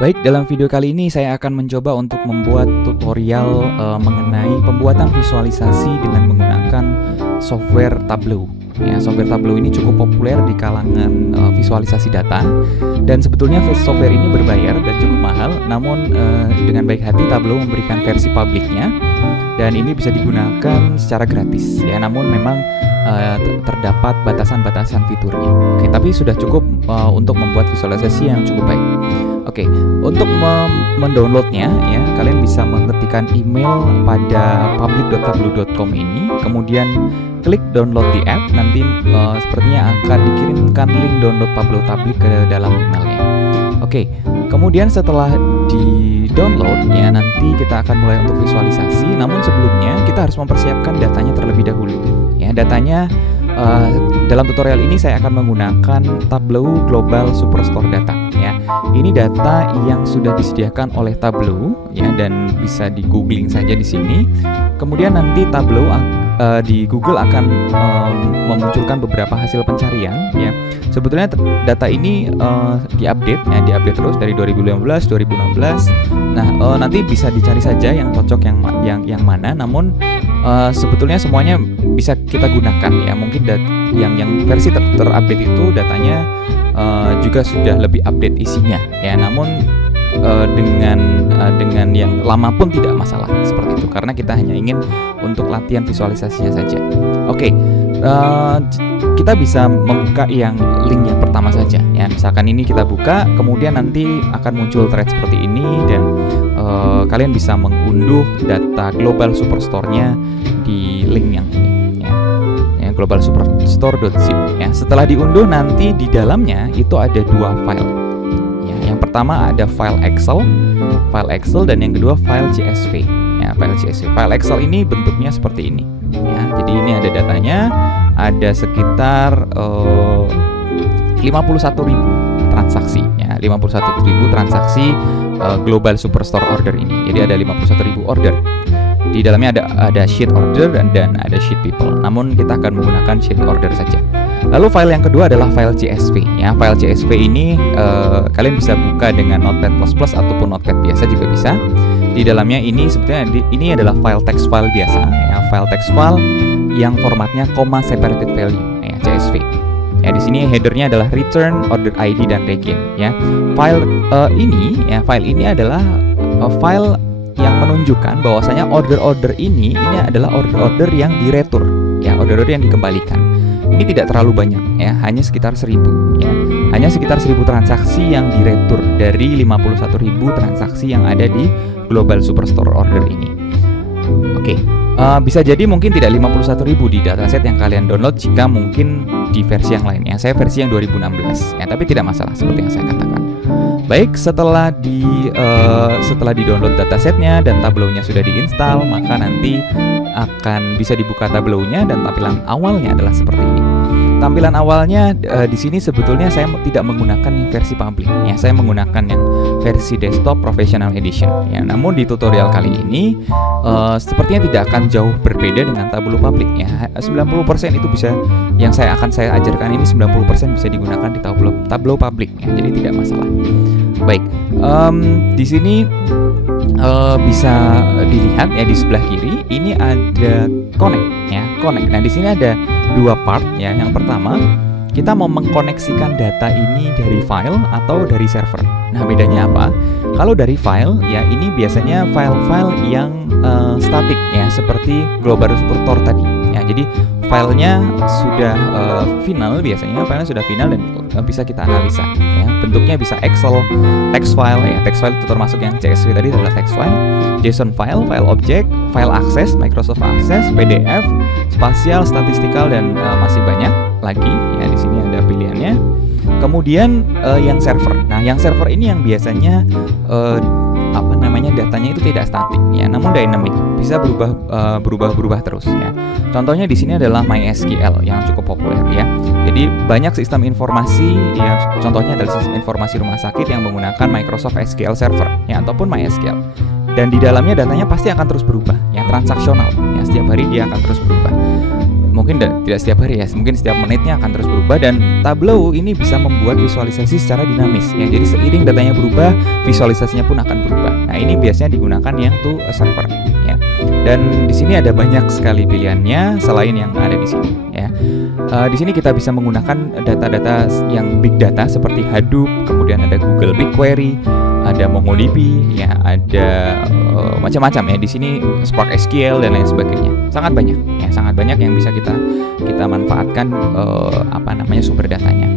Baik, dalam video kali ini saya akan mencoba untuk membuat tutorial mengenai pembuatan visualisasi dengan menggunakan software Tableau. Ya, software Tableau ini cukup populer di kalangan visualisasi data, dan sebetulnya software ini berbayar dan cukup mahal. Namun dengan baik hati Tableau memberikan versi publiknya, dan ini bisa digunakan secara gratis. Ya, namun memang terdapat batasan-batasan fiturnya. Oke, tapi sudah cukup untuk membuat visualisasi yang cukup baik. Oke, untuk mendownloadnya ya, kalian bisa mengetikkan email pada public.tableau.com ini, kemudian klik download the app. Nanti sepertinya akan dikirimkan link download Tableau Public ke dalam emailnya. Oke, kemudian setelah di-download ya, nanti kita akan mulai untuk visualisasi. Namun sebelumnya kita harus mempersiapkan datanya terlebih dahulu. Ya, datanya dalam tutorial ini saya akan menggunakan Tableau Global Superstore Data. Ya, ini data yang sudah disediakan oleh Tableau ya, dan bisa di googling saja di sini. Kemudian nanti Tableau di Google akan memunculkan beberapa hasil pencarian ya. Sebetulnya data ini diupdate ya, diupdate terus dari 2015, 2016. Nah, nanti bisa dicari saja yang cocok yang mana. Namun sebetulnya semuanya bisa kita gunakan ya. Mungkin yang versi terupdate itu datanya juga sudah lebih update isinya ya. Namun dengan yang lama pun tidak masalah seperti itu, karena kita hanya ingin untuk latihan visualisasinya saja. Oke, kita bisa membuka yang link yang pertama saja ya. Misalkan ini kita buka, kemudian nanti akan muncul thread seperti ini, dan kalian bisa mengunduh data Global Superstore-nya di link yang ini ya, globalsuperstore.zip ya. Setelah diunduh, nanti di dalamnya itu ada dua file ya. Yang pertama ada file Excel, dan yang kedua file CSV ya, file CSV. File Excel ini bentuknya seperti ini ya. Jadi ini ada datanya, ada sekitar 51.000 transaksi ya, 51.000 transaksi Global Superstore order ini. Jadi ada 51.000 order. Di dalamnya ada sheet order dan ada sheet people. Namun kita akan menggunakan sheet order saja. Lalu file yang kedua adalah file CSV ya. File CSV ini kalian bisa buka dengan Notepad++ ataupun Notepad biasa juga bisa. Di dalamnya ini sebetulnya ini adalah file text file biasa ya, file text file yang formatnya comma separated value, ya, CSV. Ya, di sini headernya adalah return, order ID, dan region. Ya, file ini adalah file yang menunjukkan bahwasanya order-order ini adalah order-order yang diretur, ya, order-order yang dikembalikan. Ini tidak terlalu banyak, ya, hanya sekitar 1000, ya, hanya sekitar 1000 transaksi yang diretur dari 51.000 transaksi yang ada di Global Superstore order ini. Oke. Bisa jadi mungkin tidak 51.000 di dataset yang kalian download jika mungkin di versi yang lain. Saya versi yang 2016, ya, tapi tidak masalah seperti yang saya katakan. Baik, setelah di download datasetnya dan tableaunya sudah diinstal, maka nanti akan bisa dibuka tableaunya dan tampilan awalnya adalah seperti ini. Tampilan awalnya di sini sebetulnya saya tidak menggunakan yang versi public, ya, saya menggunakan yang versi desktop professional edition, ya. Namun di tutorial kali ini sepertinya tidak akan jauh berbeda dengan Tableau public, ya. 90% itu bisa yang saya ajarkan ini 90% bisa digunakan di Tableau public, ya. Jadi tidak masalah. Baik, di sini bisa dilihat, ya, di sebelah kiri ini ada connect, ya, connect. Nah, di sini ada dua part, ya. Yang pertama, kita mau mengkoneksikan data ini dari file atau dari server. Nah, bedanya apa? Kalau dari file, ya, ini biasanya file-file yang statik, ya, seperti Global Superstore tadi, ya. Jadi filenya sudah final, biasanya filenya sudah final dan bisa kita analisa, ya. Bentuknya bisa Excel, text file, ya. Text file itu termasuk yang CSV tadi adalah text file, JSON file, file object, file access, Microsoft Access, PDF, spasial, statistikal, dan masih banyak lagi, ya. Di sini ada pilihannya. Kemudian yang server. Nah, yang server ini yang biasanya datanya itu tidak statik, ya, namun dynamic, bisa berubah terus, ya. Contohnya di sini adalah MySQL yang cukup populer, ya. Jadi banyak sistem informasi, ya, contohnya adalah sistem informasi rumah sakit yang menggunakan Microsoft SQL Server, ya, ataupun MySQL. Dan di dalamnya datanya pasti akan terus berubah, ya, transaksional, ya, setiap hari dia akan terus berubah. Mungkin tidak setiap hari, ya, mungkin setiap menitnya akan terus berubah, dan Tableau ini bisa membuat visualisasi secara dinamis, ya. Jadi seiring datanya berubah, visualisasinya pun akan berubah. Nah, ini biasanya digunakan yang server, ya. Dan di sini ada banyak sekali pilihannya selain yang ada di sini, ya. Di sini kita bisa menggunakan data-data yang big data seperti Hadoop, kemudian ada Google BigQuery, ada MongoDB, ya, ada macam-macam, ya. Di sini Spark SQL dan lain sebagainya. Sangat banyak, ya, sangat banyak yang bisa kita manfaatkan sumber datanya.